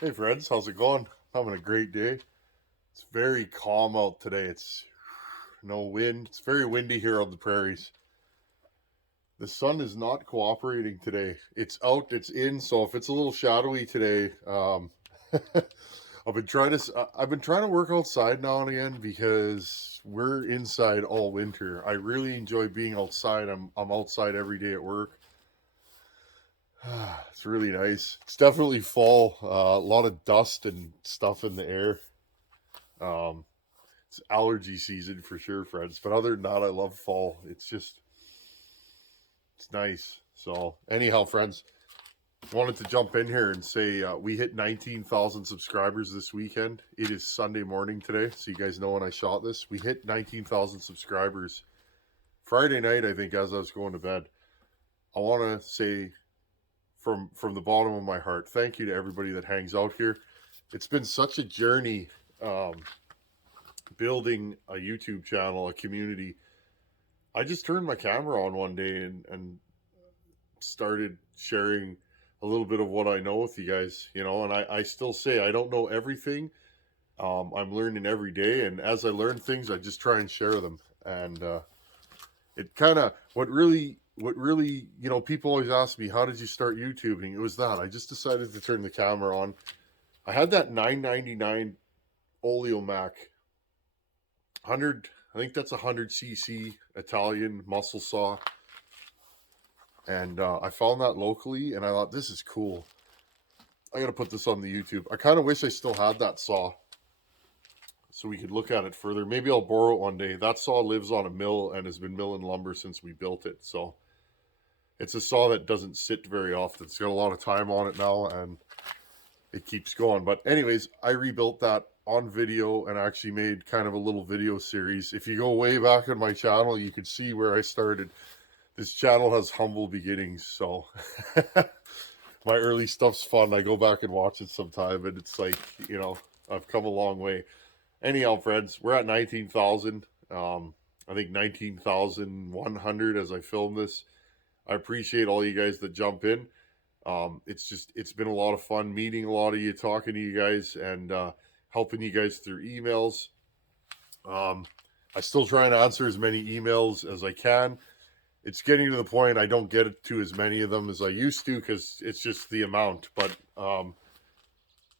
Hey friends, how's it going? Having a great day. It's very calm out today. It's no wind. It's very windy here on the prairies. The sun is not cooperating today. It's out, it's in, so if it's a little shadowy today, I've been trying to work outside now and again because we're inside all winter. I really enjoy being outside. I'm outside every day at work. It's really nice. It's definitely fall. A lot of dust and stuff in the air. Um, it's allergy season for sure, friends. But other than that, I love fall. It's nice. So anyhow, friends, wanted to jump in here and say we hit 19,000 subscribers this weekend. It is Sunday morning today, so you guys know when I shot this. We hit 19,000 subscribers Friday night, I think, as I was going to bed. I want to say from the bottom of my heart, thank you to everybody that hangs out here. It's been such a journey. Building a YouTube channel, a community. I just turned my camera on one day and started sharing a little bit of what I know with you guys, and I still say I don't know everything. I'm learning every day, and as I learn things, I just try and share them. And it kind of, people always ask me, how did you start YouTubing? It was that. I just decided to turn the camera on. I had that $9.99 Oleomac 100, I think that's a 100cc Italian muscle saw, and I found that locally, and I thought, this is cool. I gotta put this on the YouTube. I kind of wish I still had that saw so we could look at it further. Maybe I'll borrow it one day. That saw lives on a mill and has been milling lumber since we built it, so it's a saw that doesn't sit very often. It's got a lot of time on it now, and it keeps going. But anyways, I rebuilt that on video and actually made kind of a little video series. If you go way back on my channel, you can see where I started. This channel has humble beginnings, so my early stuff's fun. I go back and watch it sometime, and it's like, I've come a long way. Anyhow, friends, we're at 19,000. I think 19,100 as I film this. I appreciate all you guys that jump in. It's been a lot of fun meeting a lot of you, talking to you guys, and helping you guys through emails. I still try and answer as many emails as I can. It's getting to the point I don't get to as many of them as I used to because it's just the amount. But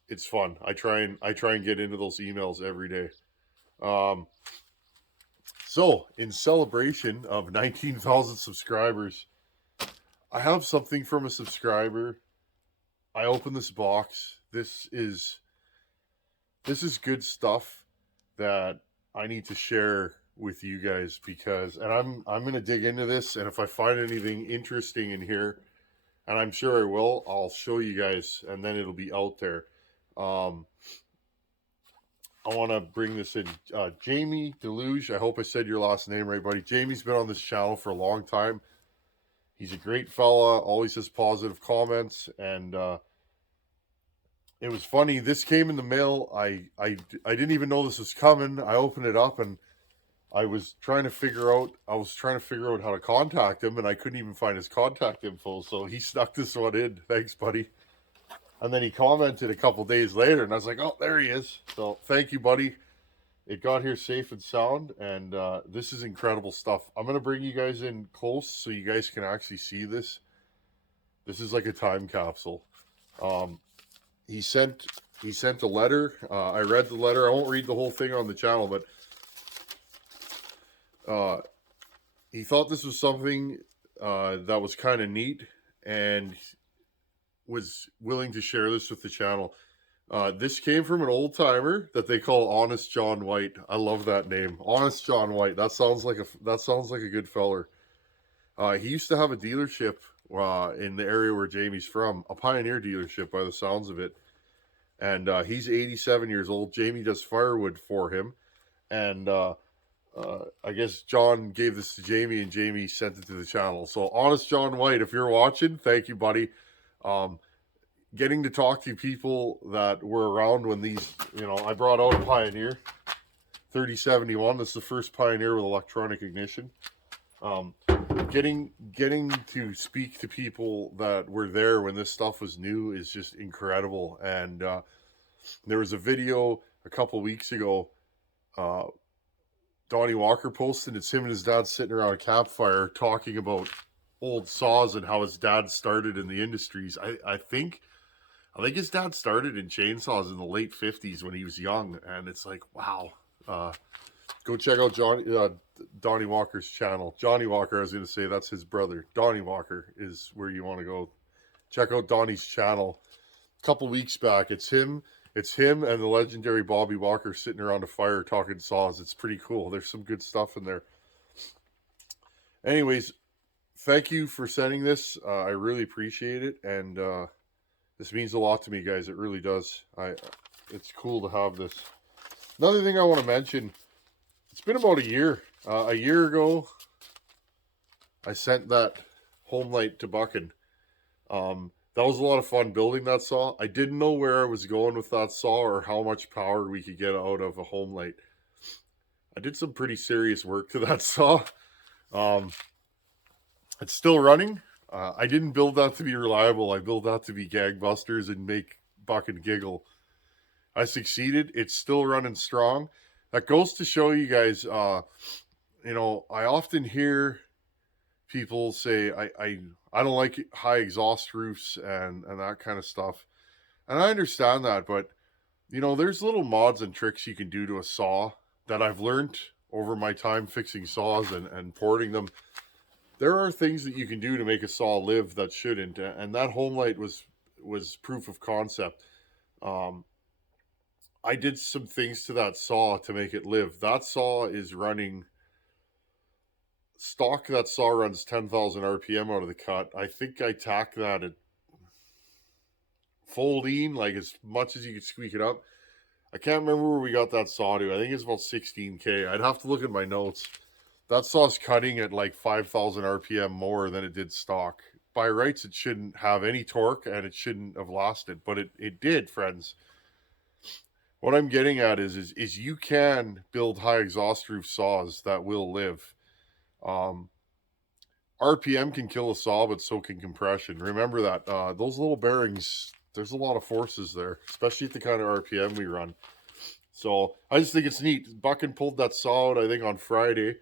it's fun. I try and get into those emails every day. So in celebration of 19,000 subscribers, I have something from a subscriber. I open this box. This is good stuff that I need to share with you guys because, and I'm going to dig into this, and if I find anything interesting in here, and I'm sure I will, I'll show you guys, and then it'll be out there. I want to bring this in. Jamie Deluge, I hope I said your last name right, buddy. Jamie's been on this channel for a long time. He's a great fella, always has positive comments, and it was funny. This came in the mail. I didn't even know this was coming. I opened it up and I was trying to figure out how to contact him, and I couldn't even find his contact info. So he snuck this one in. Thanks, buddy. And then he commented a couple days later, and I was like, "Oh, there he is." So thank you, buddy. It got here safe and sound, and this is incredible stuff. I'm gonna bring you guys in close so you guys can actually see this. This is like a time capsule. He sent a letter. I read the letter. I won't read the whole thing on the channel, but he thought this was something that was kind of neat and was willing to share this with the channel. This came from an old timer that they call Honest John White. I love that name, Honest John White. That sounds like a good feller. He used to have a dealership in the area where Jamie's from, a Pioneer dealership by the sounds of it. And he's 87 years old. Jamie does firewood for him, and I guess John gave this to Jamie, and Jamie sent it to the channel. So, Honest John White, if you're watching, thank you, buddy. Getting to talk to people that were around when these, I brought out a Pioneer 3071. This is the first Pioneer with electronic ignition. Getting getting to speak to people that were there when this stuff was new is just incredible. And there was a video a couple weeks ago. Donnie Walker posted. It's him and his dad sitting around a campfire talking about old saws and how his dad started in the industries. I think his dad started in chainsaws in the late 50s when he was young, and it's like, wow. Go check out Donnie Walker's channel. Johnny Walker, I was going to say, that's his brother. Donnie Walker is where you want to go. Check out Donnie's channel. A couple weeks back, it's him and the legendary Bobby Walker sitting around a fire talking saws. It's pretty cool. There's some good stuff in there. Anyways, thank you for sending this. I really appreciate it, and this means a lot to me, guys. It really does. It's cool to have this. Another thing I want to mention, it's been about a year. A year ago, I sent that home light to Buchan. That was a lot of fun building that saw. I didn't know where I was going with that saw or how much power we could get out of a home light. I did some pretty serious work to that saw. It's still running. I didn't build that to be reliable. I built that to be gangbusters and make Buchan giggle. I succeeded. It's still running strong. That goes to show you guys, you know, I often hear people say, I don't like high exhaust roofs and that kind of stuff. And I understand that, but, you know, there's little mods and tricks you can do to a saw that I've learned over my time fixing saws and porting them. There are things that you can do to make a saw live that shouldn't. And that home light was proof of concept. I did some things to that saw to make it live. That saw is running stock. That saw runs 10,000 RPM out of the cut. I think I tack that at full lean, like as much as you could squeak it up. I can't remember where we got that saw to. I think it's about 16K. I'd have to look at my notes. That saw's cutting at like 5,000 RPM more than it did stock. By rights, it shouldn't have any torque and it shouldn't have lasted, but it did, friends. What I'm getting at is you can build high exhaust roof saws that will live. RPM can kill a saw, but so can compression. Remember that. Those little bearings, there's a lot of forces there, especially at the kind of RPM we run. So I just think it's neat. Buchan pulled that saw out, I think, on Friday.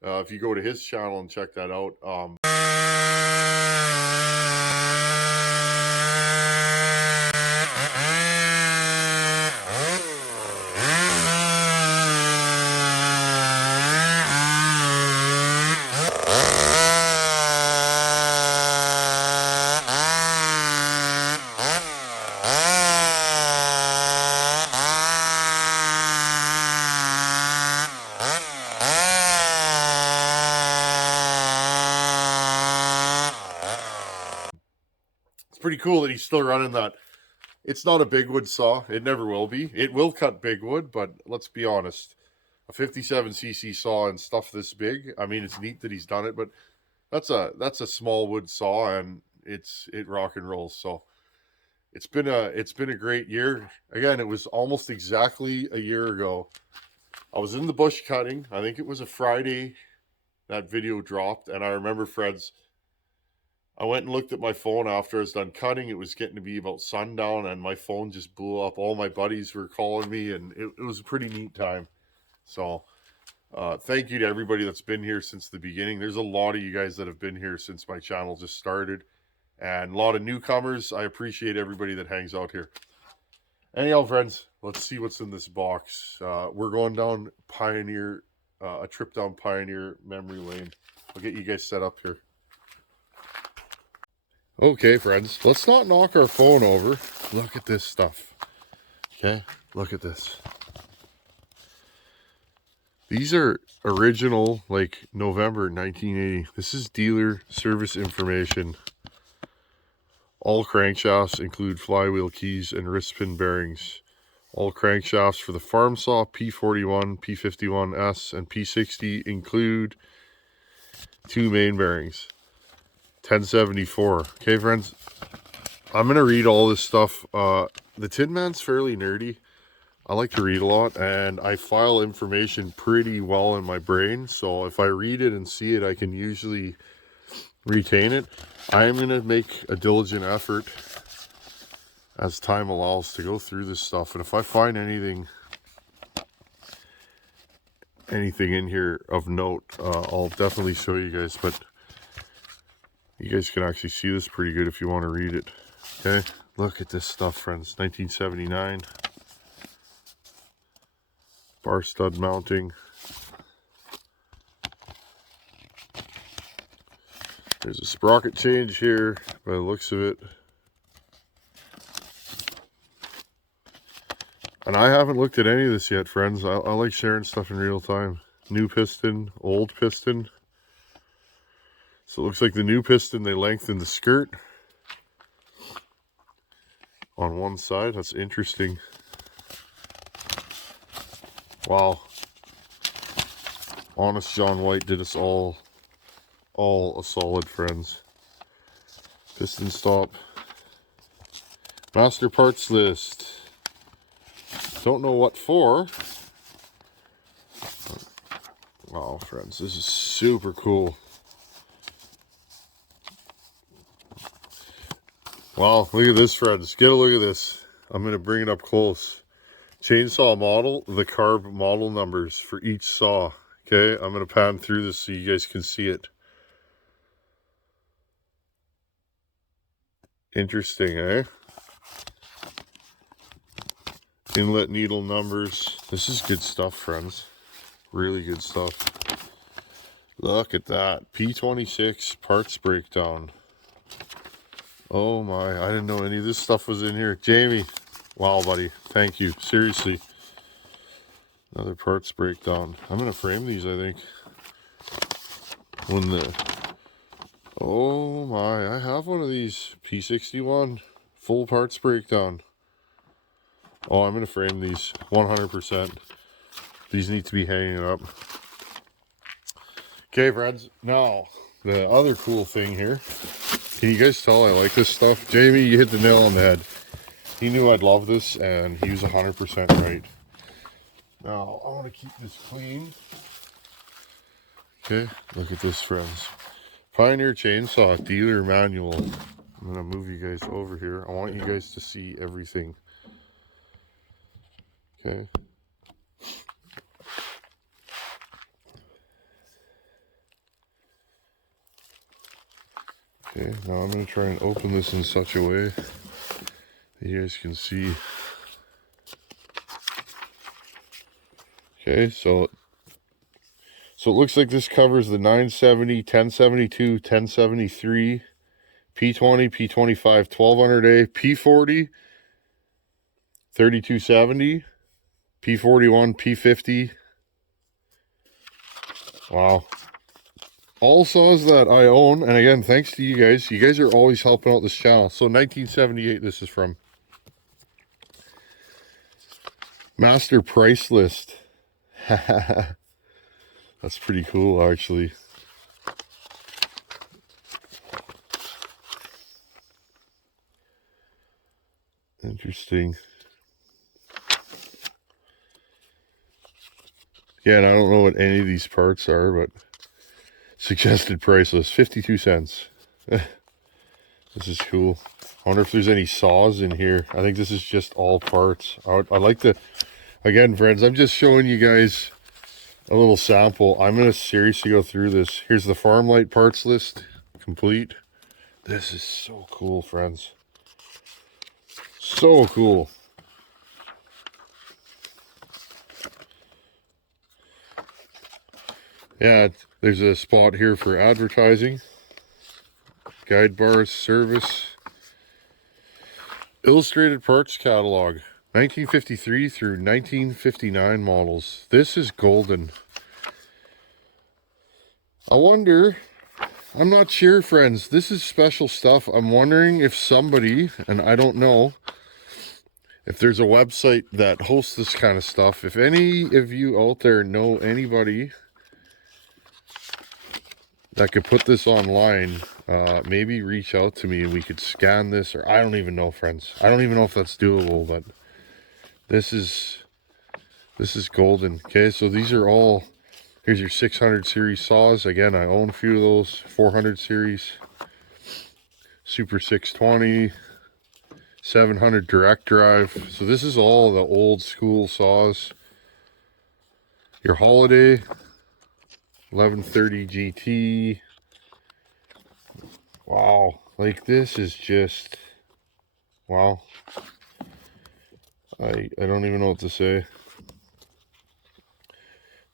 If you go to his channel and check that out. Pretty cool that he's still running that. It's not a big wood saw. It never will be. It will cut big wood, but let's be honest. A 57cc saw and stuff this big, I mean, it's neat that he's done it, but that's a small wood saw, and it rock and rolls. So it's been a great year. Again, it was almost exactly a year ago. I was in the bush cutting. I think it was a Friday that video dropped, and I remember, friends, I went and looked at my phone after I was done cutting. It was getting to be about sundown, and my phone just blew up. All my buddies were calling me, and it was a pretty neat time. So thank you to everybody that's been here since the beginning. There's a lot of you guys that have been here since my channel just started, and a lot of newcomers. I appreciate everybody that hangs out here. Anyhow, friends, let's see what's in this box. We're going down Pioneer, a trip down Pioneer memory lane. I'll get you guys set up here. Okay, friends, let's not knock our phone over. Look at this stuff. Okay, look at this. These are original, like, November 1980. This is dealer service information. All crankshafts include flywheel keys and wrist pin bearings. All crankshafts for the farm saw P41, P51S, and P60 include 2 main bearings. 1074. Okay, friends, I'm gonna read all this stuff. The Tin Man's fairly nerdy. I like to read a lot, and I file information pretty well in my brain, so if I read it and see it, I can usually retain it. I am going to make a diligent effort as time allows to go through this stuff. And if I find anything in here of note, I'll definitely show you guys. But you guys can actually see this pretty good if you want to read it. Okay, look at this stuff, friends. 1979. Bar stud mounting. There's a sprocket change here by the looks of it. And I haven't looked at any of this yet, friends. I like sharing stuff in real time. New piston, old piston. So it looks like the new piston, they lengthened the skirt on one side. That's interesting. Wow. Honest John White did us all a solid, friends. Piston stop. Master parts list. Don't know what for. Wow, friends, this is super cool. Wow, look at this, friends. Get a look at this. I'm going to bring it up close. Chainsaw model, the carb model numbers for each saw. Okay, I'm going to pan through this so you guys can see it. Interesting, eh? Inlet needle numbers. This is good stuff, friends. Really good stuff. Look at that. P26 parts breakdown. Oh my, I didn't know any of this stuff was in here. Jamie, wow, buddy. Thank you. Seriously. Another parts breakdown. I'm going to frame these, I think. Oh my, I have one of these. P61 full parts breakdown. Oh, I'm going to frame these 100%. These need to be hanging up. Okay, friends. Now, the other cool thing here. Can you guys tell I like this stuff? Jamie, you hit the nail on the head. He knew I'd love this, and he was 100% right. Now, I want to keep this clean. Okay, look at this, friends. Pioneer Chainsaw dealer manual. I'm going to move you guys over here. I want you guys to see everything. Okay. Okay, now I'm going to try and open this in such a way that you guys can see. Okay, so it looks like this covers the 970, 1072, 1073, P20, P25, 1200A, P40, 3270, P41, P50. Wow. All saws that I own, and again, thanks to you guys. You guys are always helping out this channel. So 1978 this is from. Master price list. That's pretty cool, actually. Interesting. Again, I don't know what any of these parts are, but suggested price list, 52 cents. This is cool. I wonder if there's any saws in here. I think this is just all parts. I like the, again, friends, I'm just showing you guys a little sample. I'm going to seriously go through this. Here's the Farmlight parts list, complete. This is so cool, friends. So cool. Yeah, there's a spot here for advertising. Guide bars, service. Illustrated parts catalog. 1953 through 1959 models. This is golden. I wonder, I'm not sure, friends. This is special stuff. I'm wondering if somebody, and I don't know, if there's a website that hosts this kind of stuff. If any of you out there know anybody that could put this online, maybe reach out to me and we could scan this, or I don't even know, friends. I don't even know if that's doable, but this is golden. Okay, so these are all Here's your 600 series saws. Again, I own a few of those. 400 series. Super 620. 700 direct drive. So this is all the old school saws. Your Holiday 1130 GT. Wow, like this is just wow. I don't even know what to say.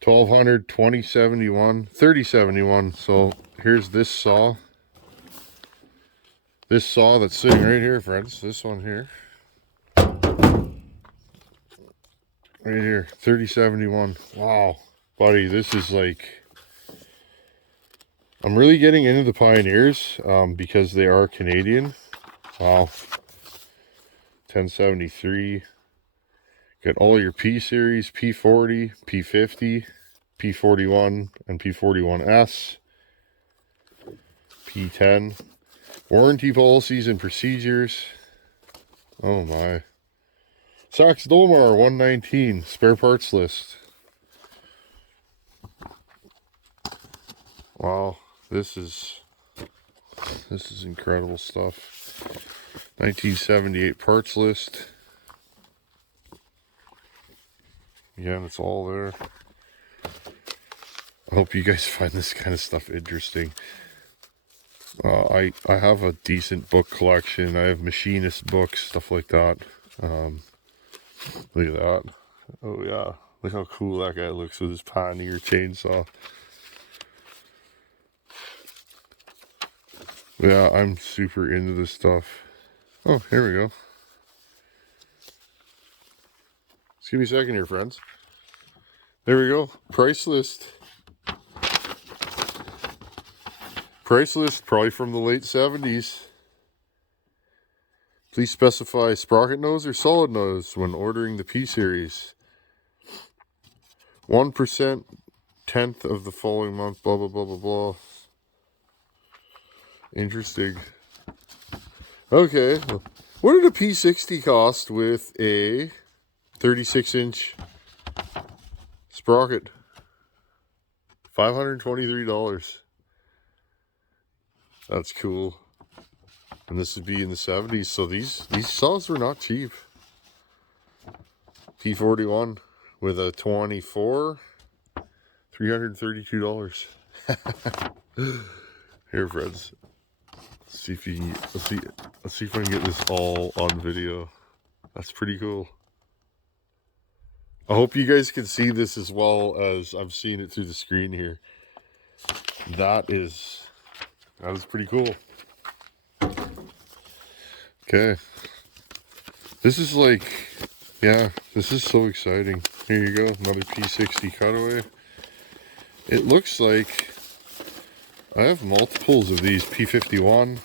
1200 2071 3071. So here's this saw. This saw that's sitting right here, friends. This one here. Right here, 3071. Wow, buddy, this is like, I'm really getting into the Pioneers because they are Canadian. Wow. 1073. Got all your P series, P40, P50, P41, and P41S. P10. Warranty policies and procedures. Oh my. Sax Dolmar 119. Spare parts list. Wow. This is incredible stuff. 1978 parts list. Again, it's all there. I hope you guys find this kind of stuff interesting. I have a decent book collection. I have machinist books, stuff like that. Look at that. Oh yeah. Look how cool that guy looks with his Pioneer chainsaw. Yeah, I'm super into this stuff. Oh, here we go. Just give me a second here, friends. There we go. Price list. Price list, probably from the late 70s. Please specify sprocket nose or solid nose when ordering the P series. 1% 10th of the following month, blah, blah, blah, blah, blah. Interesting. Okay. What did a P60 cost with a 36-inch sprocket? $523. That's cool. And this would be in the 70s, so these saws were not cheap. P41 with a 24, $332. Here, friends. Let's see if I can get this all on video. That's pretty cool. I hope you guys can see this as well as I'm seeing it through the screen here. That is pretty cool. Okay. This is like, yeah, this is so exciting. Here you go, another P60 cutaway. It looks like I have multiples of these P51.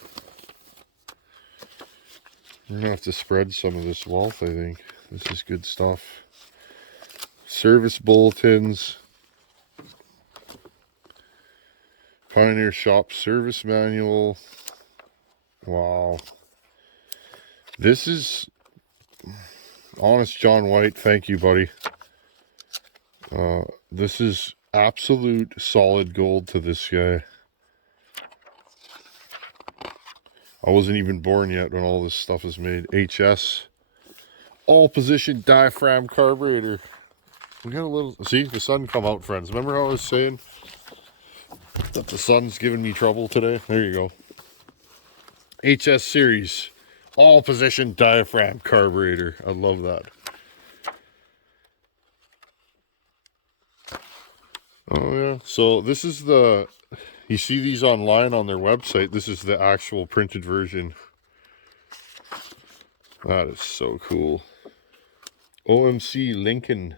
We're gonna have to spread some of this wealth, I think. This is good stuff. Service bulletins. Pioneer Shop Service Manual. Wow. This is Honest John White. Thank you, buddy. This is absolute solid gold to this guy. I wasn't even born yet when all this stuff is made. HS. All position diaphragm carburetor. We got a little, see the sun come out, friends. Remember how I was saying that the sun's giving me trouble today? There you go. HS series. All position diaphragm carburetor. I love that. Oh yeah. So this is the, you see these online on their website. This is the actual printed version. That is so cool. OMC Lincoln.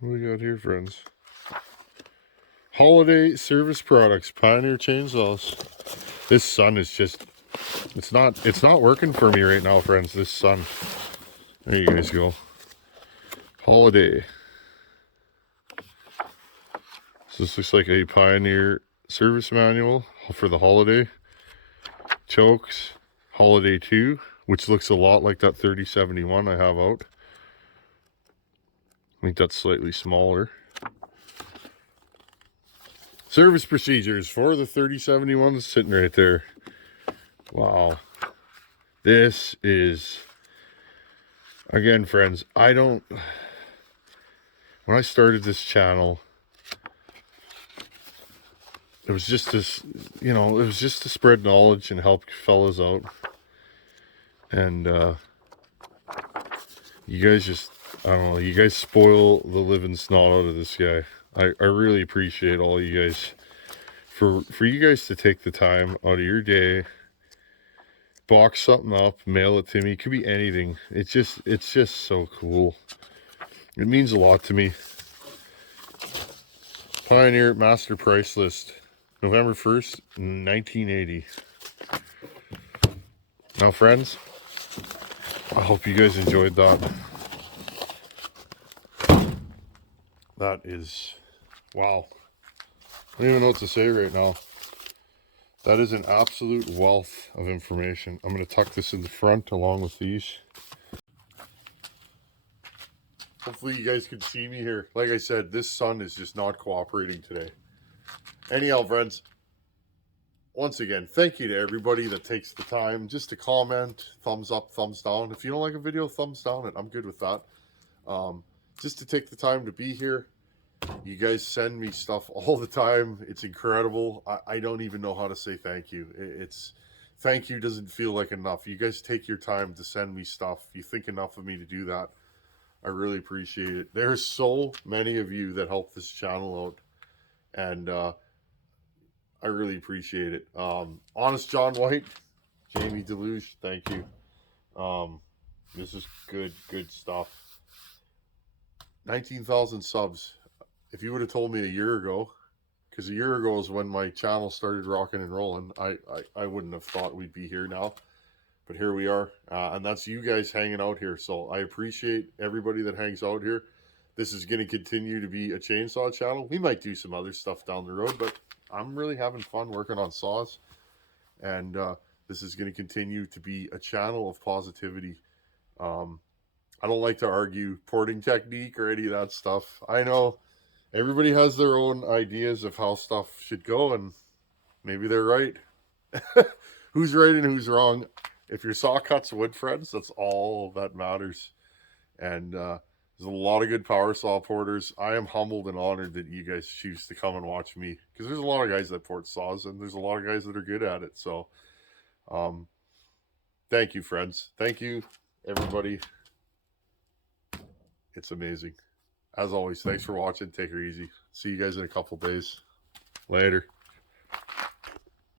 What do we got here, friends? Holiday service products, Pioneer chainsaws. This sun is just, it's not working for me right now, friends. This sun. There you guys go. Holiday. So this looks like a Pioneer service manual for the Holiday. Chokes, Holiday 2, which looks a lot like that 3071 I have out. I think that's slightly smaller. Service procedures for the 3071 that's sitting right there. Wow. This is, again, friends, when I started this channel, it was just this, it was just to spread knowledge and help fellas out. And you guys just, I don't know, you guys spoil the living snot out of this guy. I really appreciate all you guys. For you guys to take the time out of your day, box something up, mail it to me. It could be anything. It's just so cool. It means a lot to me. Pioneer Master Price List, November 1st, 1980. Now, friends, I hope you guys enjoyed that. That is, wow. I don't even know what to say right now. That is an absolute wealth of information. I'm going to tuck this in the front along with these. Hopefully you guys can see me here. Like I said, this sun is just not cooperating today. Anyhow, friends, once again, thank you to everybody that takes the time just to comment, thumbs up, thumbs down. If you don't like a video, thumbs down it. I'm good with that. Just to take the time to be here. You guys send me stuff all the time. It's incredible. I don't even know how to say thank you. Thank you doesn't feel like enough. You guys take your time to send me stuff. You think enough of me to do that. I really appreciate it. There's so many of you that help this channel out, and I really appreciate it. Honest John White, Jamie Deluge, thank you. This is good stuff. 19,000 subs. If you would have told me a year ago, because a year ago is when my channel started rocking and rolling, I wouldn't have thought we'd be here now. But here we are, and that's you guys hanging out here. So I appreciate everybody that hangs out here. This is going to continue to be a chainsaw channel. We might do some other stuff down the road, but I'm really having fun working on saws. And this is going to continue to be a channel of positivity. I don't like to argue porting technique or any of that stuff. I know everybody has their own ideas of how stuff should go, and maybe they're right. Who's right and who's wrong? If your saw cuts wood, friends, that's all that matters. And there's a lot of good power saw porters. I am humbled and honored that you guys choose to come and watch me, because there's a lot of guys that port saws, and there's a lot of guys that are good at it. So thank you, friends. Thank you, everybody. It's amazing. As always, thanks for watching. Take her easy. See you guys in a couple days. Later.